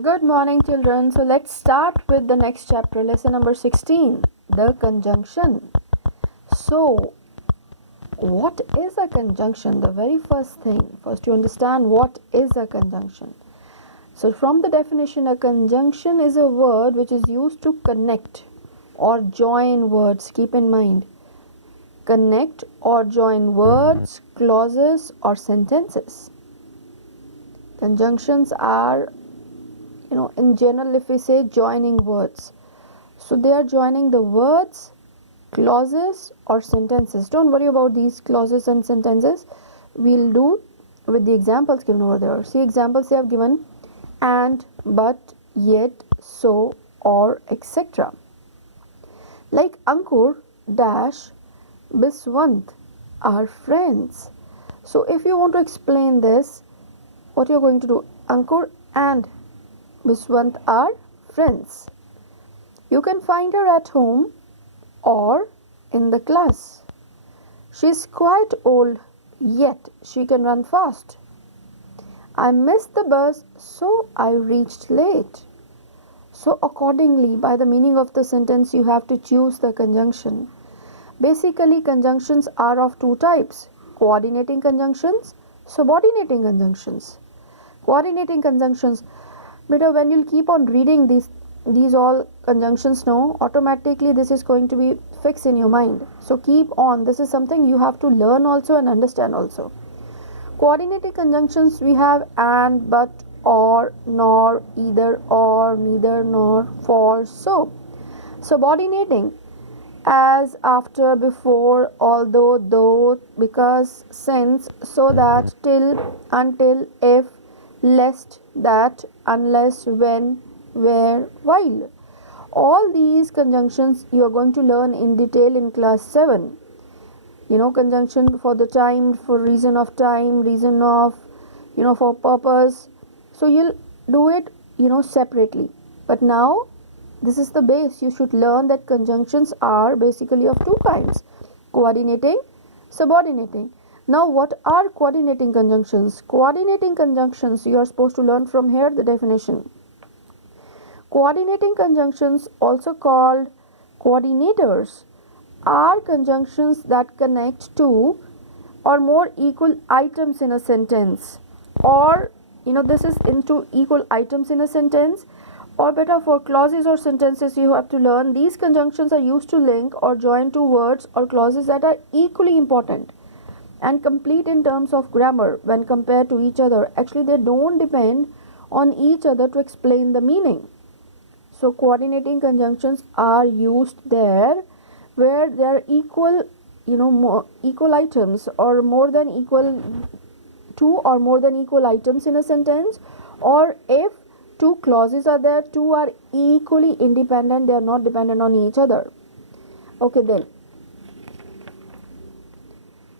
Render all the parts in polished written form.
Good morning, children. So let's start with the next chapter, lesson number 16, the conjunction. So, what is a conjunction? The very first thing, first you understand what is a conjunction. So, from the definition, a conjunction is a word which is used to connect or join words. Keep in mind, connect or join words, clauses, or sentences. Conjunctions are in general, if we say joining words, so they are joining the words, clauses, or sentences. Don't worry about these clauses and sentences. We'll do with the examples given over there. See, examples they have given: and, but, yet, so, or, etc. Like Ankur dash Biswant are friends. So if you want to explain this, what you're going to do: Ankur and Biswant are friends. You can find her at home or in the class. She is quite old, yet she can run fast. I missed the bus, so I reached late. So accordingly, by the meaning of the sentence, you have to choose the conjunction. Basically, conjunctions are of two types: coordinating conjunctions, subordinating conjunctions. Coordinating conjunctions, but when you'll keep on reading these all conjunctions, no, automatically this is going to be fixed in your mind. So keep on, this is something you have to learn also and understand also. Coordinating conjunctions, we have and, but, or, nor, either, or, neither, nor, for, so. Subordinating, as, after, before, although, though, because, since, so that, till, until, if, lest, that, unless, when, where, while. All these conjunctions you are going to learn in detail in class 7. Conjunction for the time, for reason of time, reason of, for purpose. So you'll do it, separately. But now, this is the base. You should learn that conjunctions are basically of two kinds: coordinating, subordinating. Now, what are coordinating conjunctions? Coordinating conjunctions, you are supposed to learn from here the definition. Coordinating conjunctions, also called coordinators, are conjunctions that connect two or more equal items in a sentence, or this is into equal items in a sentence, or better, for clauses or sentences you have to learn these conjunctions are used to link or join two words or clauses that are equally important and complete in terms of grammar when compared to each other. Actually, they don't depend on each other to explain the meaning. So coordinating conjunctions are used there where there are equal, more equal items, or more than equal, two or more than equal items in a sentence, or if two clauses are there, two are equally independent, they are not dependent on each other. Okay, then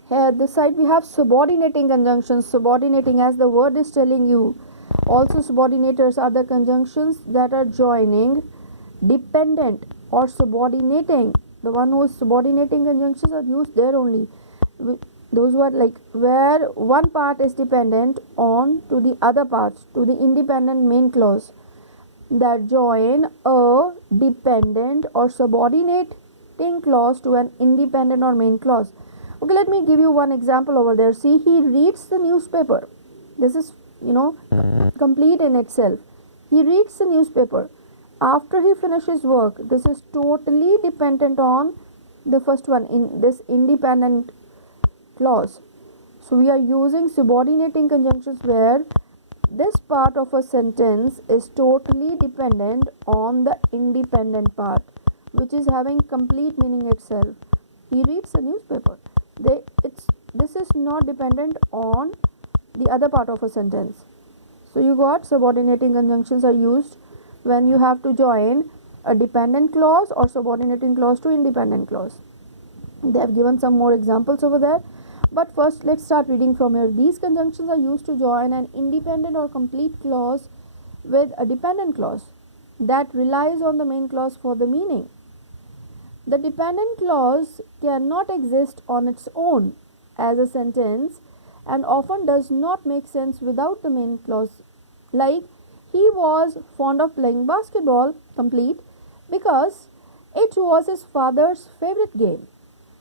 here this side we have subordinating conjunctions. Subordinating, as the word is telling you, also subordinators are the conjunctions that are joining dependent or subordinating. The one who is subordinating conjunctions are used there only. Those who are like where one part is dependent on to the other parts, to the independent main clause, that join a dependent or subordinating clause to an independent or main clause. Okay, let me give you one example over there. See, he reads the newspaper. This is, complete in itself. He reads the newspaper. After he finishes work, this is totally dependent on the first one in this independent clause. So we are using subordinating conjunctions where this part of a sentence is totally dependent on the independent part, which is having complete meaning itself. He reads the newspaper. This is not dependent on the other part of a sentence. So you got subordinating conjunctions are used when you have to join a dependent clause or subordinating clause to independent clause. They have given some more examples over there, but first let's start reading from here. These conjunctions are used to join an independent or complete clause with a dependent clause that relies on the main clause for the meaning. The dependent clause cannot exist on its own as a sentence and often does not make sense without the main clause. Like He was fond of playing basketball, complete, because it was his father's favorite game.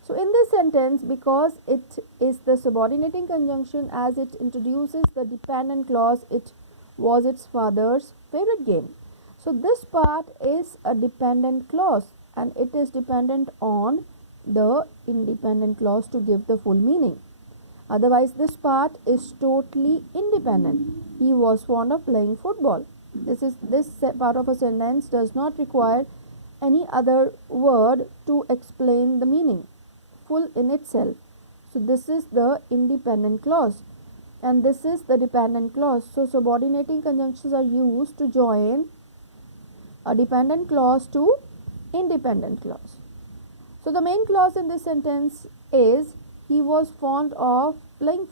So in this sentence, because it is the subordinating conjunction as it introduces the dependent clause, it was its father's favorite game. So this part is a dependent clause and it is dependent on the independent clause to give the full meaning. Otherwise, this part is totally independent. He was fond of playing football. This part of a sentence does not require any other word to explain the meaning full in itself. So this is the independent clause and this is the dependent clause. So subordinating conjunctions are used to join a dependent clause to independent clause. So the main clause in this sentence is he was fond of playing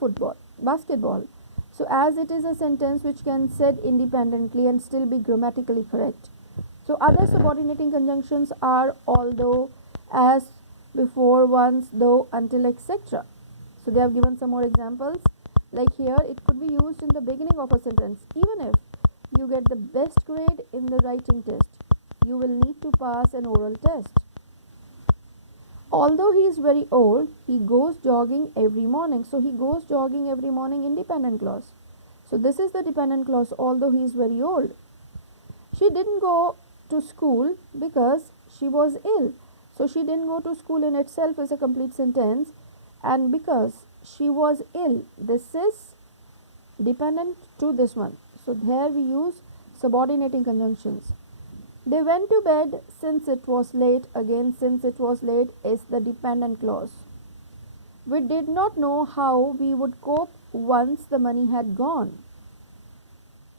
basketball. So as it is a sentence which can said independently and still be grammatically correct. So other subordinating conjunctions are although, as, before, once, though, until, etc. So they have given some more examples. Like here, it could be used in the beginning of a sentence. Even if you get the best grade in the writing test, you will need to pass an oral test. Although he is very old, he goes jogging every morning. So he goes jogging every morning, independent clause. So this is the dependent clause, although he is very old. She didn't go to school because she was ill. So she didn't go to school in itself is a complete sentence, and because she was ill, this is dependent to this one. So here we use subordinating conjunctions. They went to bed since it was late. Again, since it was late is the dependent clause. We did not know how we would cope once the money had gone.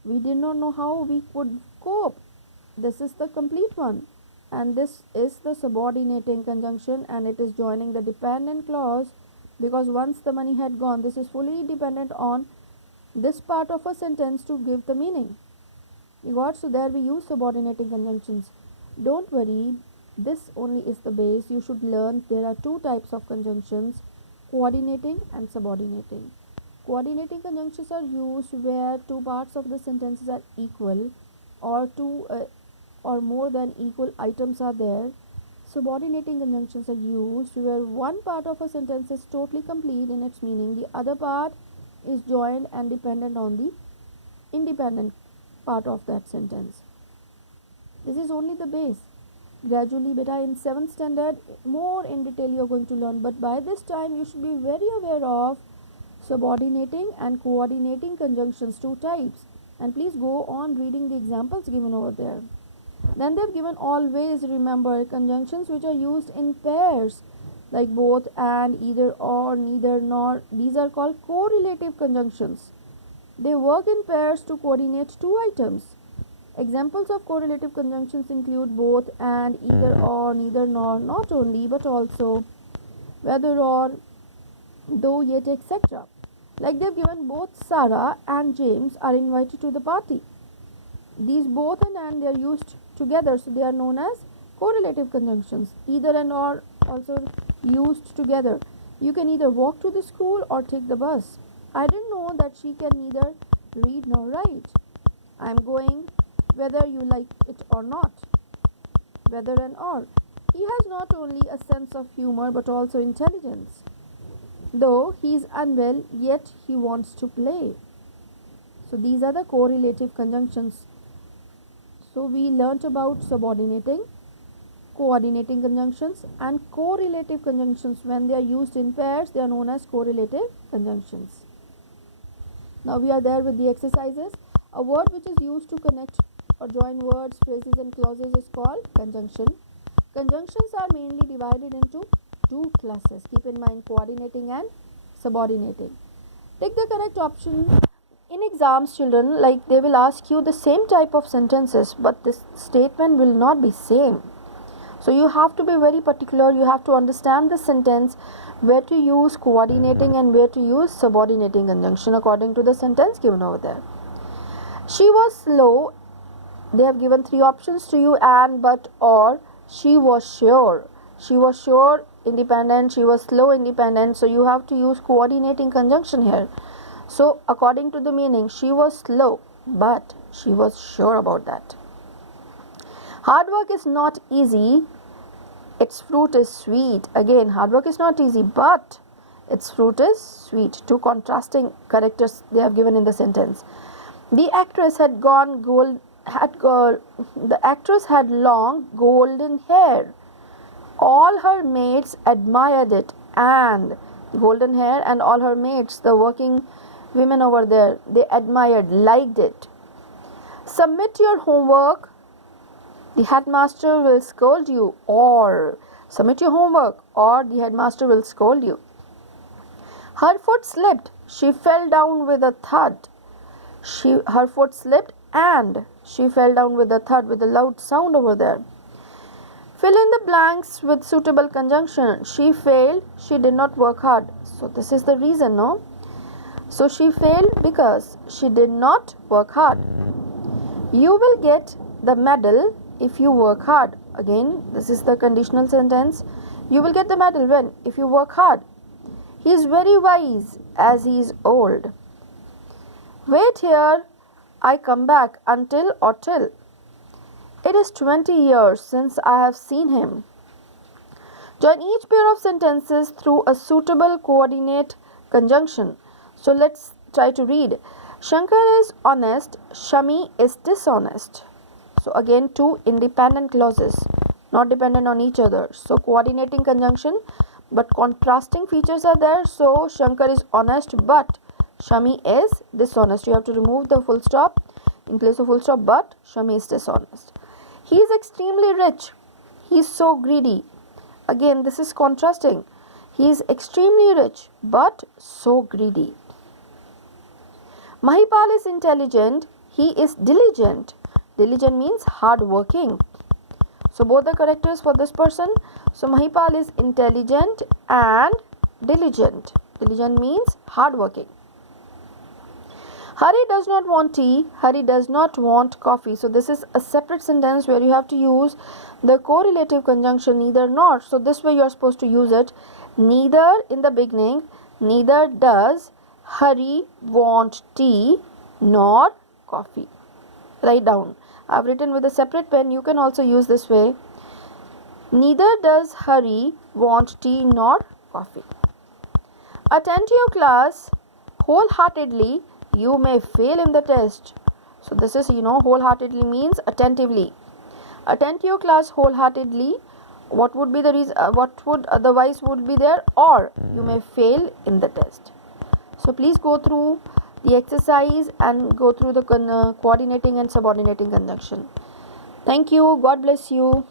We did not know how we could cope. This is the complete one. And this is the subordinating conjunction and it is joining the dependent clause because once the money had gone, this is fully dependent on this part of a sentence to give the meaning. You got? So there we use subordinating conjunctions. Don't worry, this only is the base. You should learn there are two types of conjunctions, coordinating and subordinating. Coordinating conjunctions are used where two parts of the sentences are equal or two or more than equal items are there. Subordinating conjunctions are used where one part of a sentence is totally complete in its meaning, the other part is joined and dependent on the independent part of that sentence. This is only the base. Gradually, beta, in 7th standard, more in detail you are going to learn, but by this time you should be very aware of subordinating and coordinating conjunctions, two types, and please go on reading the examples given over there. Then they have given always, remember, conjunctions which are used in pairs like both, and, either, or, neither, nor. These are called correlative conjunctions. They work in pairs to coordinate two items. Examples of correlative conjunctions include both, and, either, or, neither, nor, not only but also, whether, or, though, yet, etc. Like they've given both Sarah and James are invited to the party. These both and they are used together, so they are known as correlative conjunctions. Either and or also used together. You can either walk to the school or take the bus. I didn't know that she can neither read nor write. I am going whether you like it or not. Whether and or. He has not only a sense of humor but also intelligence. Though he is unwell, yet he wants to play. So these are the correlative conjunctions. So we learnt about subordinating, coordinating conjunctions and correlative conjunctions. When they are used in pairs, they are known as correlative conjunctions. Now we are there with the exercises. A word which is used to connect or join words, phrases and clauses is called conjunction. Conjunctions are mainly divided into two classes. Keep in mind coordinating and subordinating. Take the correct option. In exams, children, like they will ask you the same type of sentences, but this statement will not be same. So you have to be very particular. You have to understand the sentence, where to use coordinating and where to use subordinating conjunction according to the sentence given over there. She was slow. They have given three options to you: and, but, or. She was sure. She was sure, independent. She was slow, independent. So you have to use coordinating conjunction here. So according to the meaning, she was slow, but She was sure about that. Hard work is not easy. Its fruit is sweet. Again, hard work is not easy, but its fruit is sweet. Two contrasting characters they have given in the sentence. The actress had long golden hair. All her mates admired it, and golden hair and all her mates, the working women over there, they admired, liked it. Submit your homework. The headmaster will scold you, or submit your homework, or the headmaster will scold you. Her foot slipped. She fell down with a thud. Her foot slipped and she fell down with a thud, with a loud sound over there. Fill in the blanks with suitable conjunction. She failed. She did not work hard. So this is the reason, no? So she failed because she did not work hard. You will get the medal if you work hard. Again, this is the conditional sentence. You will get the medal when? If you work hard. He is very wise as he is old. Wait here, I come back until or till. It is 20 years since I have seen him. Join each pair of sentences through a suitable coordinate conjunction. So let's try to read. Shankar is honest, Shami is dishonest. So again, two independent clauses, not dependent on each other. So coordinating conjunction, but contrasting features are there. So Shankar is honest, but Shami is dishonest. You have to remove the full stop in place of full stop, but Shami is dishonest. He is extremely rich. He is so greedy. Again, this is contrasting. He is extremely rich, but so greedy. Mahipal is intelligent. He is diligent. Diligent means hard-working. So both the characters for this person. So Mahipal is intelligent and diligent. Diligent means hard-working. Hari does not want tea. Hari does not want coffee. So this is a separate sentence where you have to use the correlative conjunction neither nor. So this way you are supposed to use it. Neither in the beginning. Neither does Hari want tea nor coffee. Write down. I have written with a separate pen. You can also use this way. Neither does Hari want tea nor coffee. Attend to your class wholeheartedly. You may fail in the test. So this is, wholeheartedly means attentively. Attend to your class wholeheartedly. What would be the reason? What would otherwise would be there? Or you may fail in the test. So please go through the exercise and go through the coordinating and subordinating conjunction. Thank you. God bless you.